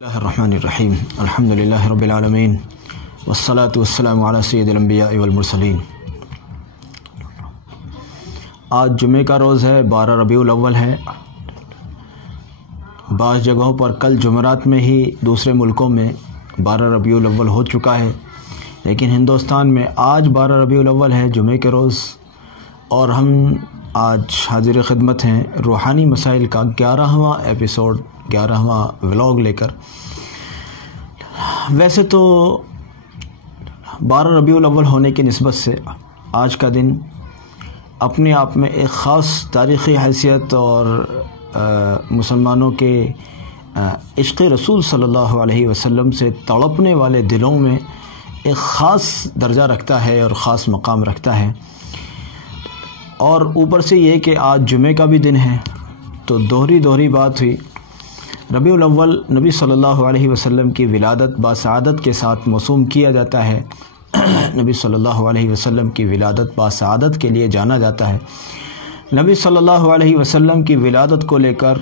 الرحمن الرحیم الحمد للہ رب العالمین والصلاة والسلام علی سید الانبیاء والمرسلین۔ آج جمعہ کا روز ہے، 12 ربیع الاول ہے۔ بعض جگہوں پر کل جمعرات میں ہی دوسرے ملکوں میں 12 ربیع الاول ہو چکا ہے، لیکن ہندوستان میں آج 12 ربیع الاول ہے، جمعہ کے روز، اور ہم آج حاضر خدمت ہیں روحانی مسائل کا 11واں ایپیسوڈ، 11واں ولاگ لے کر۔ ویسے تو 12 ربیع الاول ہونے کی نسبت سے آج کا دن اپنے آپ میں ایک خاص تاریخی حیثیت اور مسلمانوں کے عشق رسول صلی اللہ علیہ وسلم سے تڑپنے والے دلوں میں ایک خاص درجہ رکھتا ہے اور خاص مقام رکھتا ہے۔ اور اوپر سے یہ کہ آج جمعہ کا بھی دن ہے، تو دوہری بات ہوئی۔ ربیع الاول نبی صلی اللہ علیہ وسلم کی ولادت باسعادت کے ساتھ موسوم کیا جاتا ہے۔ نبی صلی اللہ علیہ وسلم کی ولادت باسعادت کے لیے جانا جاتا ہے۔ نبی صلی اللہ علیہ وسلم کی ولادت کو لے کر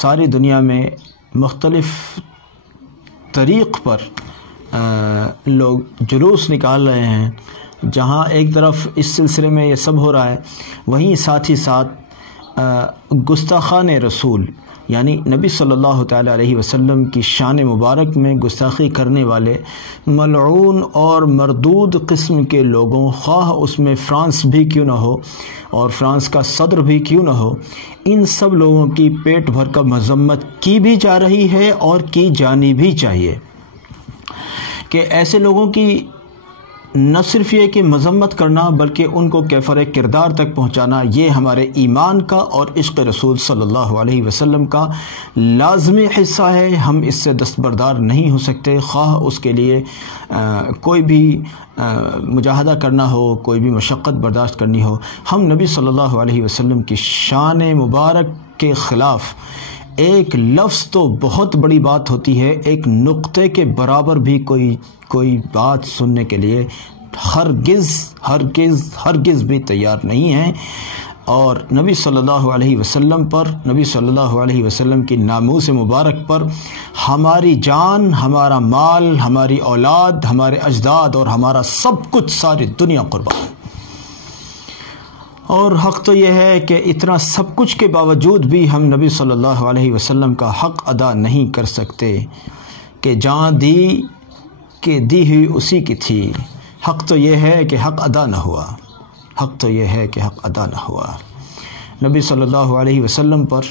ساری دنیا میں مختلف طریق پر لوگ جلوس نکال رہے ہیں۔ جہاں ایک طرف اس سلسلے میں یہ سب ہو رہا ہے، وہیں ساتھ ہی ساتھ گستاخان رسول یعنی نبی صلی اللہ تعالیٰ علیہ وسلم کی شان مبارک میں گستاخی کرنے والے ملعون اور مردود قسم کے لوگوں، خواہ اس میں فرانس بھی کیوں نہ ہو اور فرانس کا صدر بھی کیوں نہ ہو، ان سب لوگوں کی پیٹ بھر کر مذمت کی بھی جا رہی ہے اور کی جانی بھی چاہیے۔ کہ ایسے لوگوں کی نہ صرف یہ کہ مذمت کرنا بلکہ ان کو کیفر کردار تک پہنچانا، یہ ہمارے ایمان کا اور عشق رسول صلی اللہ علیہ وسلم کا لازمی حصہ ہے۔ ہم اس سے دستبردار نہیں ہو سکتے، خواہ اس کے لیے کوئی بھی مجاہدہ کرنا ہو، کوئی بھی مشقت برداشت کرنی ہو۔ ہم نبی صلی اللہ علیہ وسلم کی شان مبارک کے خلاف ایک لفظ تو بہت بڑی بات ہوتی ہے، ایک نقطے کے برابر بھی کوئی بات سننے کے لیے ہرگز بھی تیار نہیں ہیں۔ اور نبی صلی اللہ علیہ وسلم پر، نبی صلی اللہ علیہ وسلم کی ناموس مبارک پر ہماری جان، ہمارا مال، ہماری اولاد، ہمارے اجداد اور ہمارا سب کچھ، ساری دنیا قربان۔ اور حق تو یہ ہے کہ اتنا سب کچھ کے باوجود بھی ہم نبی صلی اللہ علیہ وسلم کا حق ادا نہیں کر سکتے کہ جان دی کہ دی ہوئی اسی کی تھی۔ حق تو یہ ہے کہ حق ادا نہ ہوا، حق تو یہ ہے کہ حق ادا نہ ہوا۔ نبی صلی اللہ علیہ وسلم پر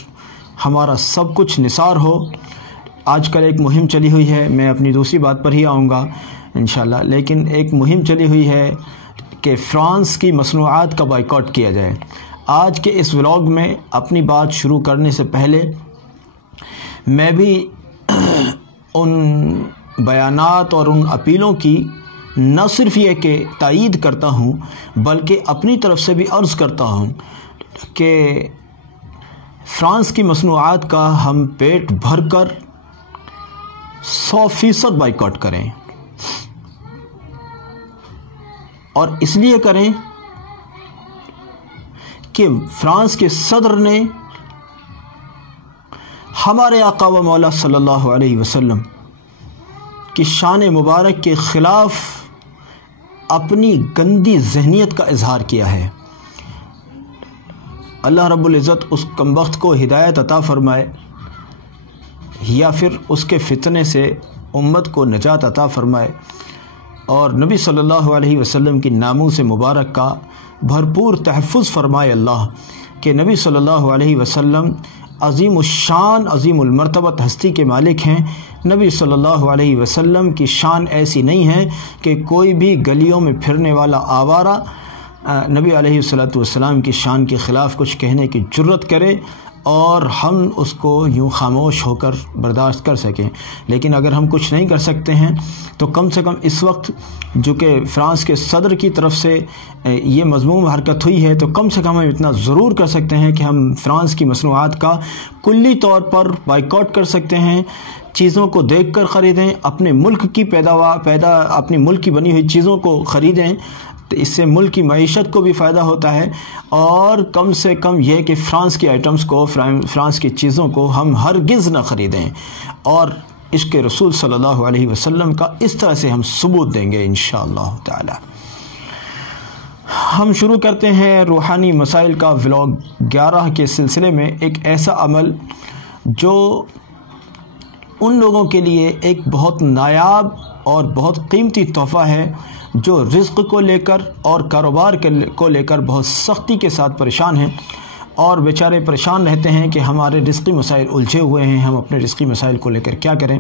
ہمارا سب کچھ نثار ہو۔ آج کل ایک مہم چلی ہوئی ہے، میں اپنی دوسری بات پر ہی آؤں گا انشاءاللہ، لیکن ایک مہم چلی ہوئی ہے کہ فرانس کی مصنوعات کا بائیکاٹ کیا جائے۔ آج کے اس ولاگ میں اپنی بات شروع کرنے سے پہلے میں بھی ان بیانات اور ان اپیلوں کی نہ صرف یہ کہ تائید کرتا ہوں بلکہ اپنی طرف سے بھی عرض کرتا ہوں کہ فرانس کی مصنوعات کا ہم پیٹ بھر کر 100% بائیکاٹ کریں، اور اس لیے کریں کہ فرانس کے صدر نے ہمارے آقا و مولا صلی اللہ علیہ وسلم کی شان مبارک کے خلاف اپنی گندی ذہنیت کا اظہار کیا ہے۔ اللہ رب العزت اس کمبخت کو ہدایت عطا فرمائے، یا پھر اس کے فتنے سے امت کو نجات عطا فرمائے، اور نبی صلی اللہ علیہ وسلم کی ناموس مبارک کا بھرپور تحفظ فرمائے اللہ، کہ نبی صلی اللہ علیہ وسلم عظیم الشان، عظیم المرتبت ہستی کے مالک ہیں۔ نبی صلی اللہ علیہ وسلم کی شان ایسی نہیں ہے کہ کوئی بھی گلیوں میں پھرنے والا آوارہ نبی علیہ السلام کی شان کے خلاف کچھ کہنے کی جرت کرے اور ہم اس کو یوں خاموش ہو کر برداشت کر سکیں۔ لیکن اگر ہم کچھ نہیں کر سکتے ہیں تو کم سے کم اس وقت جو کہ فرانس کے صدر کی طرف سے یہ مذموم حرکت ہوئی ہے، تو کم سے کم ہم اتنا ضرور کر سکتے ہیں کہ ہم فرانس کی مصنوعات کا کلی طور پر بائیکاٹ کر سکتے ہیں۔ چیزوں کو دیکھ کر خریدیں، اپنے ملک کی اپنی ملک کی بنی ہوئی چیزوں کو خریدیں، تو اس سے ملک کی معیشت کو بھی فائدہ ہوتا ہے، اور کم سے کم یہ کہ فرانس کی آئٹمز کو، فرانس کی چیزوں کو ہم ہرگز نہ خریدیں۔ اور عشق رسول صلی اللہ علیہ وسلم کا اس طرح سے ہم ثبوت دیں گے انشاءاللہ تعالی۔ ہم شروع کرتے ہیں روحانی مسائل کا ولاگ 11 کے سلسلے میں، ایک ایسا عمل جو ان لوگوں کے لیے ایک بہت نایاب اور بہت قیمتی تحفہ ہے جو رزق کو لے کر اور کاروبار کو لے کر بہت سختی کے ساتھ پریشان ہیں، اور بیچارے پریشان رہتے ہیں کہ ہمارے رزقی مسائل الجھے ہوئے ہیں، ہم اپنے رزقی مسائل کو لے کر کیا کریں۔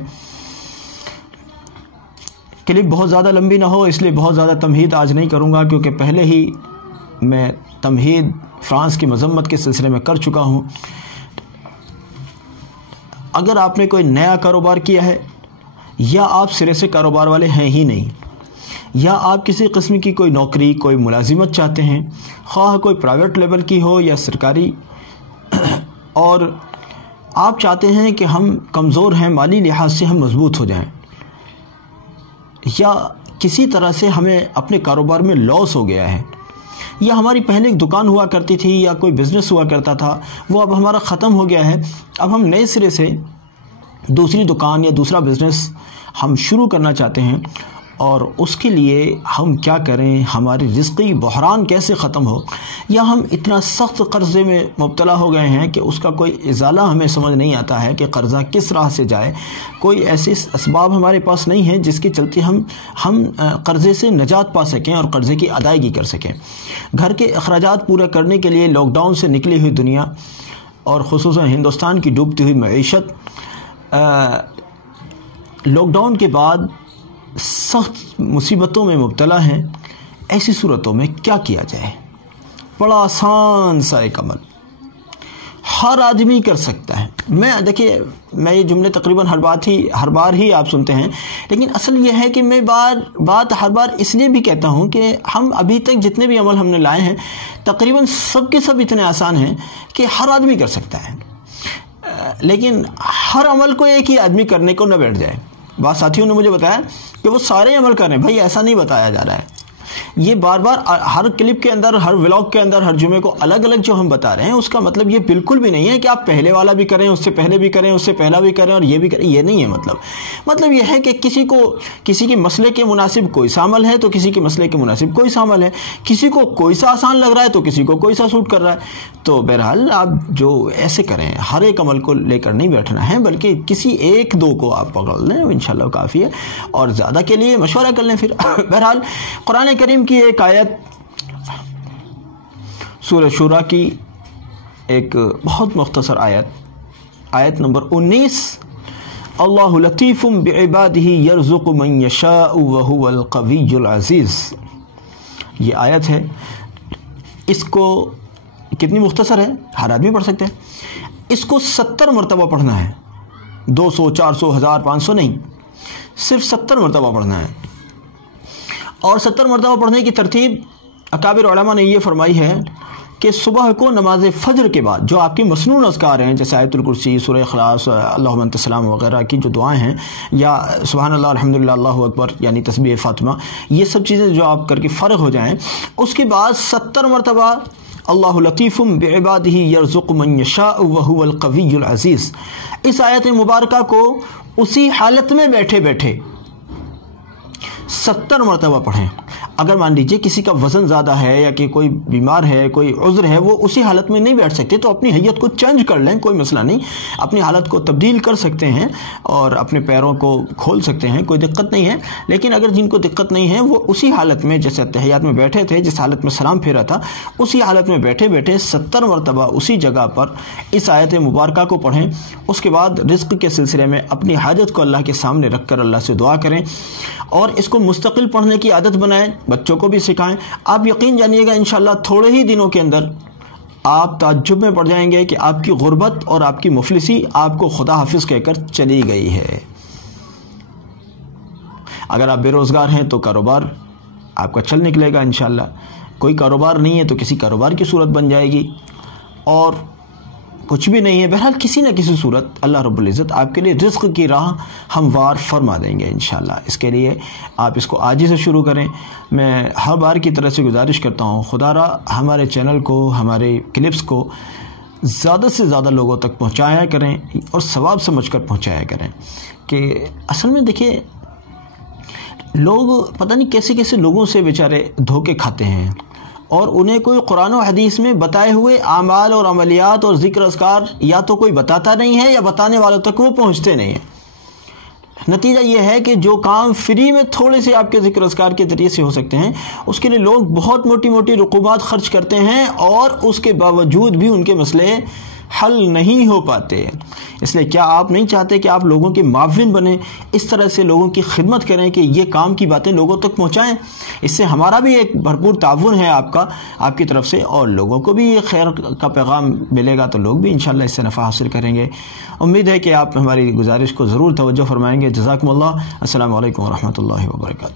کلپ بہت زیادہ لمبی نہ ہو اس لیے بہت زیادہ تمہید آج نہیں کروں گا، کیونکہ پہلے ہی میں تمہید فرانس کی مذمت کے سلسلے میں کر چکا ہوں۔ اگر آپ نے کوئی نیا کاروبار کیا ہے، یا آپ سرے سے کاروبار والے ہیں ہی نہیں، یا آپ کسی قسم کی کوئی نوکری، کوئی ملازمت چاہتے ہیں، خواہ کوئی پرائیویٹ لیول کی ہو یا سرکاری، اور آپ چاہتے ہیں کہ ہم کمزور ہیں، مالی لحاظ سے ہم مضبوط ہو جائیں، یا کسی طرح سے ہمیں اپنے کاروبار میں لاس ہو گیا ہے، یا ہماری پہلے ایک دکان ہوا کرتی تھی یا کوئی بزنس ہوا کرتا تھا وہ اب ہمارا ختم ہو گیا ہے، اب ہم نئے سرے سے دوسری دکان یا دوسرا بزنس ہم شروع کرنا چاہتے ہیں، اور اس کے لیے ہم کیا کریں، ہماری رزقی بحران کیسے ختم ہو، یا ہم اتنا سخت قرضے میں مبتلا ہو گئے ہیں کہ اس کا کوئی ازالہ ہمیں سمجھ نہیں آتا ہے کہ قرضہ کس راہ سے جائے، کوئی ایسے اسباب ہمارے پاس نہیں ہیں جس کے چلتے ہم قرضے سے نجات پا سکیں اور قرضے کی ادائیگی کر سکیں۔ گھر کے اخراجات پورے کرنے کے لیے لاک ڈاؤن سے نکلی ہوئی دنیا اور خصوصاً ہندوستان کی ڈوبتی ہوئی معیشت لاک ڈاؤن کے بعد سخت مصیبتوں میں مبتلا ہیں۔ ایسی صورتوں میں کیا کیا جائے؟ بڑا آسان سا ایک عمل ہر آدمی کر سکتا ہے۔ دیکھیے میں یہ جملے تقریباً ہر بار ہی آپ سنتے ہیں، لیکن اصل یہ ہے کہ میں بات ہر بار اس لیے بھی کہتا ہوں کہ ہم ابھی تک جتنے بھی عمل ہم نے لائے ہیں تقریباً سب کے سب اتنے آسان ہیں کہ ہر آدمی کر سکتا ہے، لیکن ہر عمل کو ایک ہی آدمی کرنے کو نہ بیٹھ جائے۔ بعض ساتھیوں نے مجھے بتایا کہ وہ سارے عمل کر رہے ہیں، بھائی ایسا نہیں بتایا جا رہا ہے۔ یہ بار بار ہر کلپ کے اندر، ہر ولاگ کے اندر، ہر جمعے کو الگ الگ جو ہم بتا رہے ہیں اس کا مطلب یہ بالکل بھی نہیں ہے کہ آپ پہلے والا بھی کریں، اس سے پہلے بھی کریں، اس سے پہلا بھی کریں اور یہ بھی کریں، یہ نہیں ہے مطلب یہ ہے کہ کسی کے مسئلے کے مناسب کوئی سا عمل ہے تو کسی کے مسئلے کے مناسب کوئی سا عمل ہے، کسی کو کوئی سا آسان لگ رہا ہے تو کسی کو کوئی سا سوٹ کر رہا ہے۔ تو بہرحال آپ جو ایسے کریں، ہر ایک عمل کو لے کر نہیں بیٹھنا ہے، بلکہ کسی ایک دو کو آپ پکڑ لیں، انشاءاللہ کافی ہے، اور زیادہ کے لیے مشورہ کر لیں پھر۔ بہرحال قرآن کریم کی ایک آیت سورہ شورى کی ایک بہت مختصر آیت نمبر 19، اللہ لطیف بعبادہ یرزق من یشاء وہو القوی العزیز، یہ آیت ہے۔ اس کو کتنی مختصر ہے، ہر آدمی پڑھ سکتے ہیں۔ اس کو 70 مرتبہ پڑھنا ہے، 200 400 1000 500 نہیں، صرف 70 مرتبہ پڑھنا ہے۔ اور 70 مرتبہ پڑھنے کی ترتیب اکابر علماء نے یہ فرمائی ہے کہ صبح کو نماز فجر کے بعد جو آپ کی مسنون اذکار ہیں، جیسے آیت الکرسی، سورہ اخلاص، اللہم انت السلام وغیرہ کی جو دعائیں ہیں، یا سبحان اللہ الحمدللہ اللہ اکبر یعنی تسبیح فاطمہ، یہ سب چیزیں جو آپ کر کے فارغ ہو جائیں، اس کے بعد 70 مرتبہ اللہ لطیف بعبادہ یرزق من یشاء وہو القوی العزیز، اس آیت مبارکہ کو اسی حالت میں بیٹھے بیٹھے 70 مرتبہ پڑھیں۔ اگر مان لیجئے کسی کا وزن زیادہ ہے یا کہ کوئی بیمار ہے، کوئی عذر ہے، وہ اسی حالت میں نہیں بیٹھ سکتے تو اپنی حیت کو چینج کر لیں، کوئی مسئلہ نہیں، اپنی حالت کو تبدیل کر سکتے ہیں اور اپنے پیروں کو کھول سکتے ہیں، کوئی دقت نہیں ہے۔ لیکن اگر جن کو دقت نہیں ہے وہ اسی حالت میں جیسے تحیات میں بیٹھے تھے، جس حالت میں سلام پھیرا تھا، اسی حالت میں بیٹھے بیٹھے 70 مرتبہ اسی جگہ پر اس آیت مبارکہ کو پڑھیں۔ اس کے بعد رزق کے سلسلے میں اپنی حاجت کو اللہ کے سامنے رکھ کر اللہ سے دعا کریں، اور اس کو مستقل پڑھنے کی عادت بنائیں، بچوں کو بھی سکھائیں۔ آپ یقین جانیے گا انشاءاللہ تھوڑے ہی دنوں کے اندر آپ تعجب میں پڑ جائیں گے کہ آپ کی غربت اور آپ کی مفلسی آپ کو خدا حافظ کہہ کر چلی گئی ہے۔ اگر آپ بے روزگار ہیں تو کاروبار آپ کا چل نکلے گا انشاءاللہ، کوئی کاروبار نہیں ہے تو کسی کاروبار کی صورت بن جائے گی، اور کچھ بھی نہیں ہے، بہرحال کسی نہ کسی صورت اللہ رب العزت آپ کے لیے رزق کی راہ ہموار فرما دیں گے انشاءاللہ۔ اس کے لیے آپ اس کو آج ہی سے شروع کریں۔ میں ہر بار کی طرح سے گزارش کرتا ہوں، خدا را ہمارے چینل کو، ہمارے کلپس کو زیادہ سے زیادہ لوگوں تک پہنچایا کریں اور ثواب سمجھ کر پہنچایا کریں. کہ اصل میں دیکھیے لوگ پتہ نہیں کیسے کیسے لوگوں سے بیچارے دھوکے کھاتے ہیں، اور انہیں کوئی قرآن و حدیث میں بتائے ہوئے اعمال اور عملیات اور ذکر اذکار یا تو کوئی بتاتا نہیں ہے یا بتانے والوں تک وہ پہنچتے نہیں ہیں. نتیجہ یہ ہے کہ جو کام فری میں تھوڑے سے آپ کے ذکر اذکار کے ذریعے سے ہو سکتے ہیں، اس کے لیے لوگ بہت موٹی موٹی رقومات خرچ کرتے ہیں، اور اس کے باوجود بھی ان کے مسئلے حل نہیں ہو پاتے. اس لیے کیا آپ نہیں چاہتے کہ آپ لوگوں کے معاون بنیں، اس طرح سے لوگوں کی خدمت کریں کہ یہ کام کی باتیں لوگوں تک پہنچائیں؟ اس سے ہمارا بھی ایک بھرپور تعاون ہے آپ کی طرف سے، اور لوگوں کو بھی یہ خیر کا پیغام ملے گا تو لوگ بھی انشاءاللہ اس سے نفع حاصل کریں گے. امید ہے کہ آپ ہماری گزارش کو ضرور توجہ فرمائیں گے. جزاکم اللہ. السلام علیکم ورحمۃ اللہ وبرکاتہ.